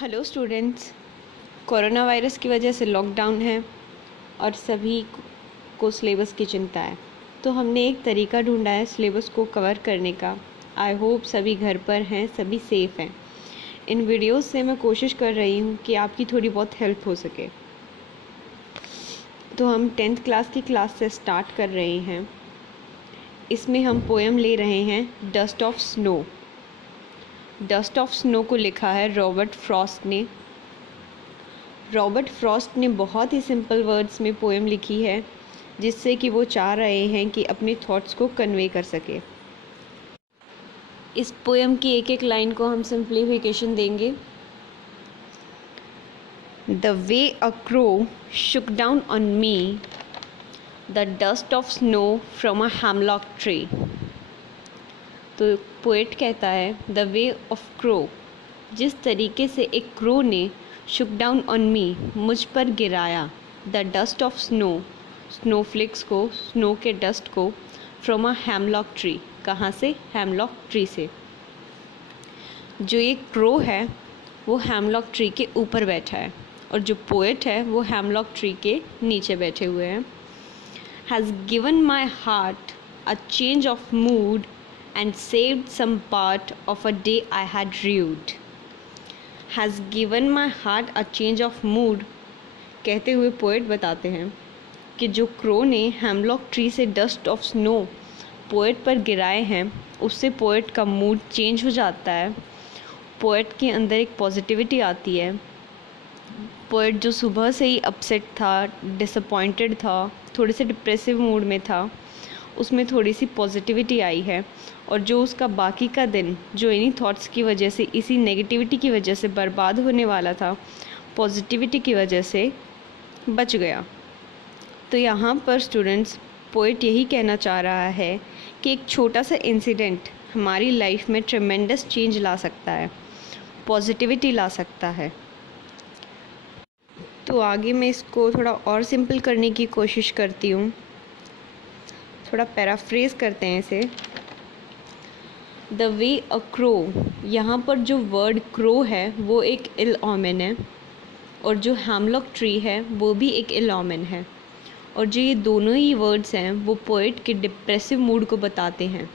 Hello students. Corona virus की वजह से लॉकडाउन है और सभी को सिलेबस की चिंता है। तो हमने एक तरीका ढूंढा है सिलेबस को कवर करने का। आई होप सभी घर पर हैं, सभी सेफ़ हैं। इन वीडियोस से मैं कोशिश कर रही हूँ कि आपकी थोड़ी बहुत हेल्प हो सके। तो हम 10th क्लास की क्लास से स्टार्ट कर रहे हैं। इसमें हम पोएम ले रहे हैं dust of snow. Dust of snow को लिखा है रॉबर्ट फ्रॉस्ट ने। रॉबर्ट फ्रॉस्ट ने बहुत ही सिंपल वर्ड्स में पोएम लिखी है, जिससे कि वो चाह रहे हैं कि अपने थॉट्स को कन्वे कर सके। इस पोएम की एक एक लाइन को हम सिंप्लीफिकेशन देंगे। The way a crow Shuk down on me the dust of snow from a hemlock tree. तो पोएट कहता है द वे ऑफ क्रो, जिस तरीके से एक क्रो ने शुक डाउन ऑन मी, मुझ पर गिराया, द डस्ट ऑफ स्नो, स्नोफ्लिक्स को, स्नो के डस्ट को, फ्रॉम अ हेमलॉक ट्री, कहाँ से? हेमलॉक ट्री से। जो ये क्रो है वो हेमलॉक ट्री के ऊपर बैठा है और जो पोएट है वो हेमलॉक ट्री के नीचे बैठे हुए हैं। Has given my heart a change of mood and saved some part of a day I had rued. Has given my heart a change of mood, कहते हुए पोएट बताते हैं कि जो क्रो ने हेमलॉक ट्री से डस्ट ऑफ स्नो पोएट पर गिराए हैं, उससे पोएट का मूड चेंज हो जाता है। पोएट के अंदर एक पॉजिटिविटी आती है। पोएट जो सुबह से ही अपसेट था, डिसअपॉइंटेड था, थोड़े से डिप्रेसिव मूड में था, उसमें थोड़ी सी पॉजिटिविटी आई है और जो उसका बाकी का दिन जो इन्हीं थॉट्स की वजह से, इसी नेगेटिविटी की वजह से बर्बाद होने वाला था, पॉजिटिविटी की वजह से बच गया। तो यहाँ पर स्टूडेंट्स, पोएट यही कहना चाह रहा है कि एक छोटा सा इंसिडेंट हमारी लाइफ में ट्रेमेंडस चेंज ला सकता है, पॉजिटिविटी ला सकता है। तो आगे मैं इसको थोड़ा और सिंपल करने की कोशिश करती हूँ। थोड़ा पैराफ्रेज करते हैं इसे। द वे अ क्रो, यहाँ पर जो वर्ड क्रो है वो एक इल ओमेन है और जो हेमलॉक ट्री है वो भी एक इल ओमेन है। और जो ये दोनों ही वर्ड्स हैं वो पोएट के डिप्रेसिव मूड को बताते हैं।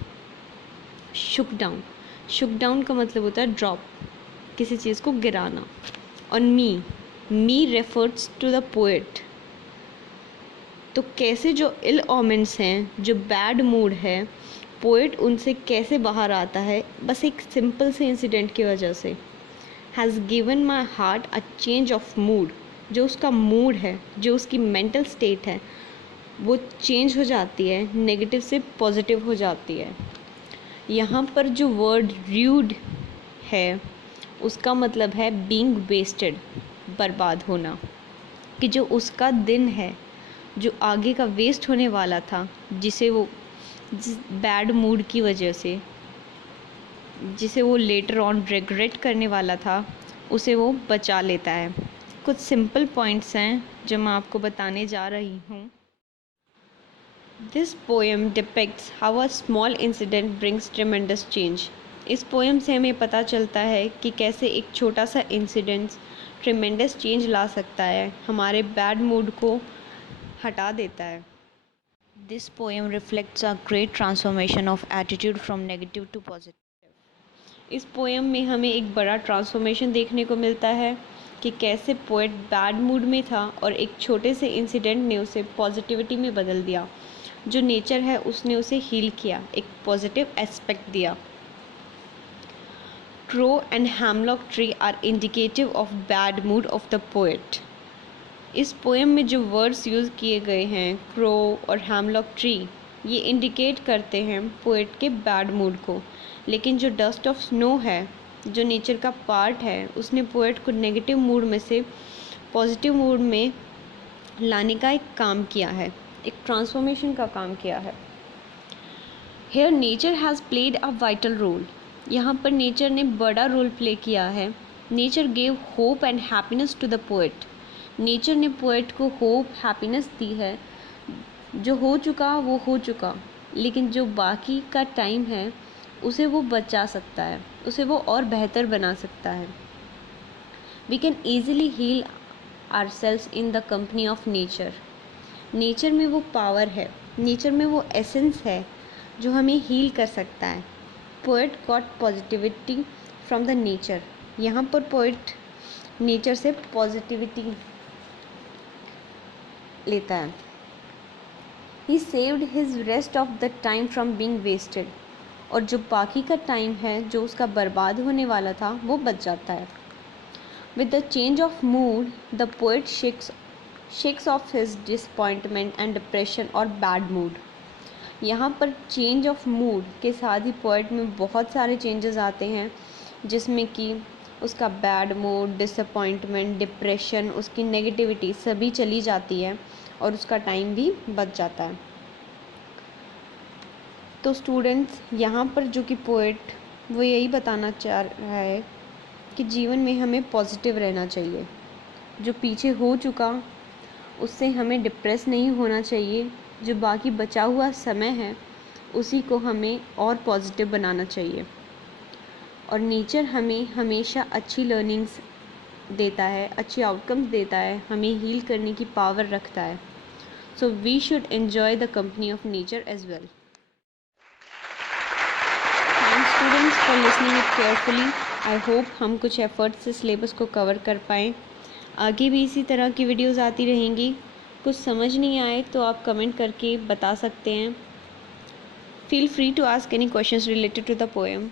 शुक डाउन का मतलब होता है ड्रॉप, किसी चीज़ को गिराना। On me refers to the poet. तो कैसे जो इल ओमेंस हैं, जो बैड मूड है, पोएट उनसे कैसे बाहर आता है? बस एक सिंपल से इंसिडेंट की वजह से। Has given my heart a change of mood, जो उसका मूड है, जो उसकी मेंटल स्टेट है, वो चेंज हो जाती है, नेगेटिव से पॉजिटिव हो जाती है। यहाँ पर जो वर्ड र्यूड है उसका मतलब है बीइंग वेस्टेड, बर्बाद होना। कि जो उसका दिन है, जो आगे का वेस्ट होने वाला था, जिस बैड मूड की वजह से, जिसे वो लेटर ऑन रिग्रेट करने वाला था, उसे वो बचा लेता है। कुछ सिंपल पॉइंट्स हैं जो मैं आपको बताने जा रही हूँ। This poem depicts how a small incident brings ट्रेमेंडस change. इस पोएम से हमें पता चलता है कि कैसे एक छोटा सा इंसिडेंट ट्रेमेंडस चेंज ला सकता है, हमारे बैड मूड को हटा देता है। This poem reflects a great transformation of attitude from negative to positive. इस पोएम में हमें एक बड़ा ट्रांसफॉर्मेशन देखने को मिलता है कि कैसे पोएट बैड मूड में था और एक छोटे से इंसिडेंट ने उसे पॉजिटिविटी में बदल दिया। जो नेचर है उसने उसे हील किया, एक पॉजिटिव एस्पेक्ट दिया। Crow and hemlock tree are indicative of bad mood of the poet. इस पोएम में जो वर्ड्स यूज़ किए गए हैं, क्रो और हेमलॉक ट्री, ये इंडिकेट करते हैं पोएट के बैड मूड को। लेकिन जो डस्ट ऑफ स्नो है, जो नेचर का पार्ट है, उसने पोएट को नेगेटिव मूड में से पॉजिटिव मूड में लाने का एक काम किया है, एक ट्रांसफॉर्मेशन का काम किया है। Here nature has played a vital role. यहाँ पर नेचर ने बड़ा रोल प्ले किया है। Nature gave hope and happiness to the poet. Nature ने पोएट को होप, हैप्पीनेस दी है। जो हो चुका वो हो चुका, लेकिन जो बाकी का टाइम है उसे वो बचा सकता है, उसे वो और बेहतर बना सकता है। We can easily heal ourselves in the company of nature. Nature में वो पावर है, नेचर में वो एसेंस है जो हमें हील कर सकता है. Poet got positivity from the nature. यहाँ पर पोएट नेचर से पॉजिटिविटी लेता है. He saved his rest of the time from being wasted. और जो बाकी का टाइम है जो उसका बर्बाद होने वाला था वो बच जाता है. With the change of mood, the poet shakes off his disappointment and depression और bad mood. यहाँ पर change of mood के साथ ही poet में बहुत सारे changes आते हैं जिसमें कि उसका bad mood, disappointment, depression, उसकी negativity सभी चली जाती है और उसका time भी बच जाता है. तो स्टूडेंट्स यहाँ पर जो कि poet वो यही बताना चाह रहा है कि जीवन में हमें पॉजिटिव रहना चाहिए. जो पीछे हो चुका उससे हमें डिप्रेस नहीं होना चाहिए. जो बाकी बचा हुआ समय है उसी को हमें और पॉजिटिव बनाना चाहिए. और नेचर हमें हमेशा अच्छी लर्निंग्स देता है, अच्छी आउटकम्स देता है, हमें हील करने की पावर रखता है. So we should enjoy the company of nature as well. Thanks students for listening it carefully. I hope हम कुछ एफर्ट से सिलेबस को कवर कर पाएँ. आगे भी इसी तरह की वीडियोस आती रहेंगी. कुछ समझ नहीं आए तो आप कमेंट करके बता सकते हैं. Feel free to ask any questions related to the poem.